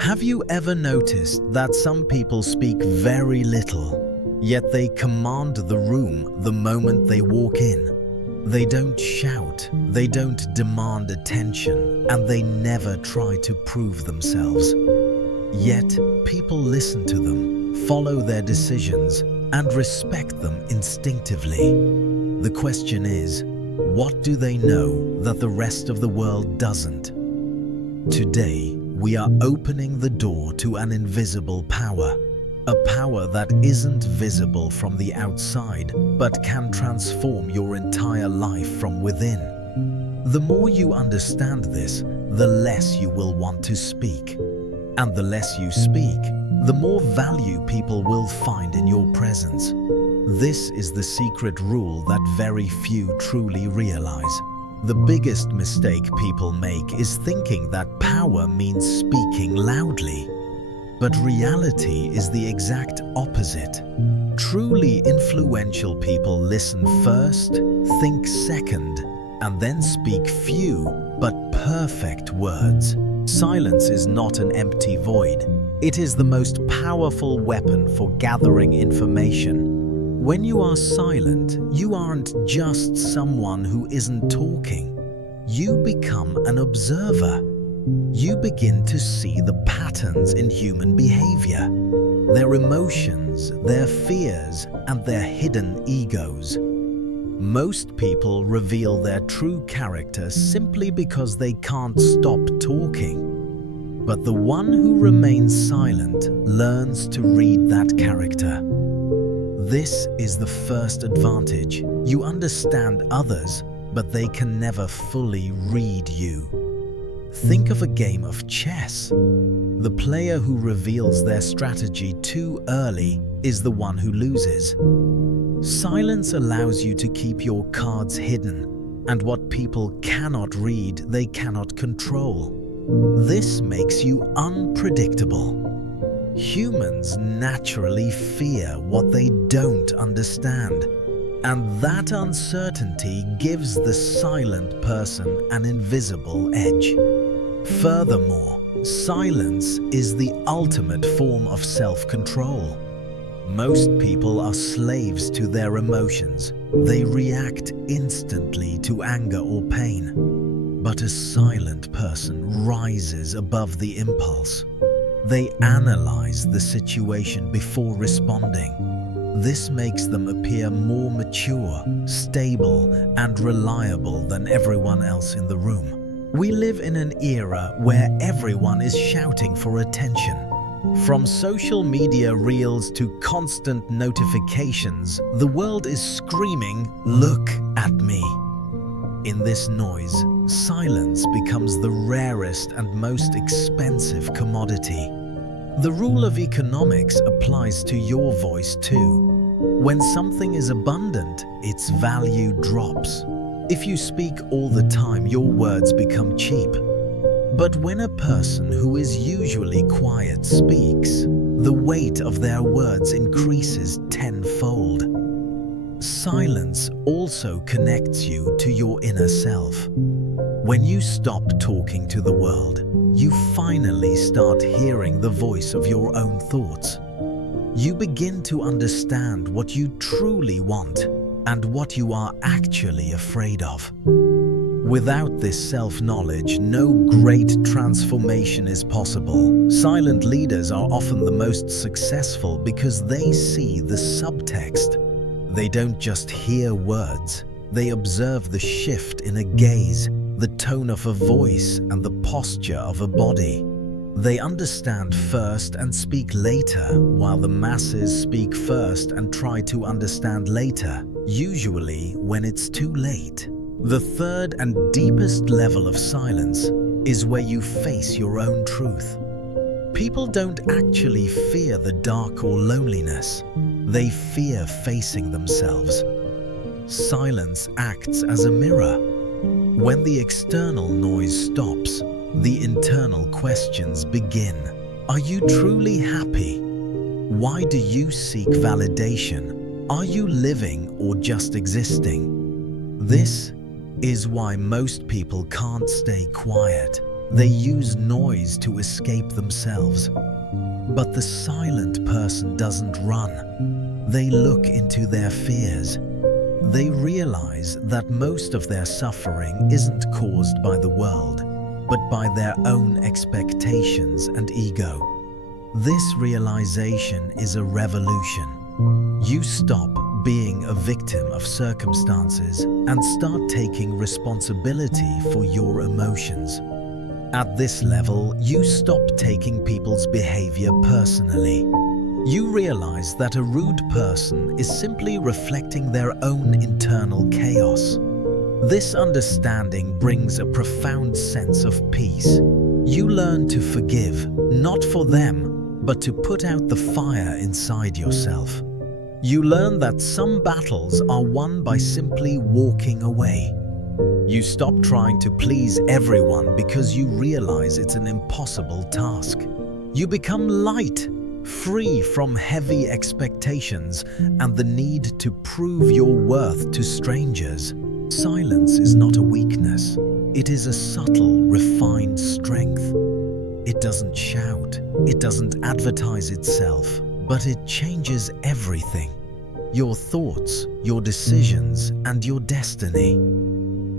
Have you ever noticed that some people speak very little, yet they command the room the moment they walk in? They don't shout, they don't demand attention, and they never try to prove themselves. Yet, people listen to them, follow their decisions, and respect them instinctively. The question is, what do they know that the rest of the world doesn't? Today, we are opening the door to an invisible power, a power that isn't visible from the outside, but can transform your entire life from within. The more you understand this, the less you will want to speak. And the less you speak, the more value people will find in your presence. This is the secret rule that very few truly realize. The biggest mistake people make is thinking that power means speaking loudly. But reality is the exact opposite. Truly influential people listen first, think second, and then speak few but perfect words. Silence is not an empty void. It is the most powerful weapon for gathering information. When you are silent, you aren't just someone who isn't talking. You become an observer. You begin to see the patterns in human behavior, their emotions, their fears, and their hidden egos. Most people reveal their true character simply because they can't stop talking. But the one who remains silent learns to read that character. This is the first advantage. You understand others, but they can never fully read you. Think of a game of chess. The player who reveals their strategy too early is the one who loses. Silence allows you to keep your cards hidden, and what people cannot read, they cannot control. This makes you unpredictable. Humans naturally fear what they don't understand, and that uncertainty gives the silent person an invisible edge. Furthermore, silence is the ultimate form of self-control. Most people are slaves to their emotions. They react instantly to anger or pain. But a silent person rises above the impulse. They analyze the situation before responding. This makes them appear more mature, stable, and reliable than everyone else in the room. We live in an era where everyone is shouting for attention. From social media reels to constant notifications, the world is screaming, "Look at me." In this noise, silence becomes the rarest and most expensive commodity. The rule of economics applies to your voice too. When something is abundant, its value drops. If you speak all the time, your words become cheap. But when a person who is usually quiet speaks, the weight of their words increases tenfold. Silence also connects you to your inner self. When you stop talking to the world, you finally start hearing the voice of your own thoughts. You begin to understand what you truly want and what you are actually afraid of. Without this self-knowledge, no great transformation is possible. Silent leaders are often the most successful because they see the subtext. They don't just hear words, they observe the shift in a gaze, the tone of a voice, and the posture of a body. They understand first and speak later, while the masses speak first and try to understand later, usually when it's too late. The third and deepest level of silence is where you face your own truth. People don't actually fear the dark or loneliness. They fear facing themselves. Silence acts as a mirror. When the external noise stops, the internal questions begin. Are you truly happy? Why do you seek validation? Are you living or just existing? This is why most people can't stay quiet. They use noise to escape themselves. But the silent person doesn't run. They look into their fears. They realize that most of their suffering isn't caused by the world, but by their own expectations and ego. This realization is a revolution. You stop being a victim of circumstances and start taking responsibility for your emotions. At this level, you stop taking people's behavior personally. You realize that a rude person is simply reflecting their own internal chaos. This understanding brings a profound sense of peace. You learn to forgive, not for them, but to put out the fire inside yourself. You learn that some battles are won by simply walking away. You stop trying to please everyone because you realize it's an impossible task. You become light, free from heavy expectations and the need to prove your worth to strangers. Silence is not a weakness. It is a subtle, refined strength. It doesn't shout. It doesn't advertise itself, but it changes everything. Your thoughts, your decisions, and your destiny.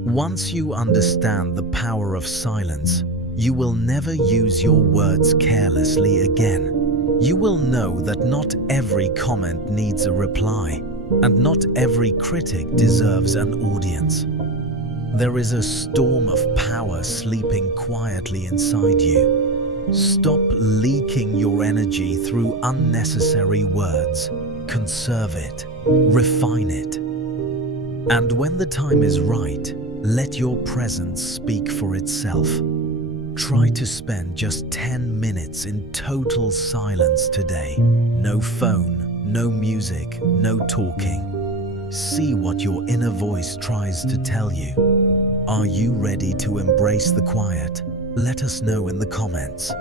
Once you understand the power of silence, you will never use your words carelessly again. You will know that not every comment needs a reply, and not every critic deserves an audience. There is a storm of power sleeping quietly inside you. Stop leaking your energy through unnecessary words. Conserve it, refine it. And when the time is right, let your presence speak for itself. Try to spend just 10 minutes in total silence today. No phone, no music, no talking. See what your inner voice tries to tell you. Are you ready to embrace the quiet? Let us know in the comments.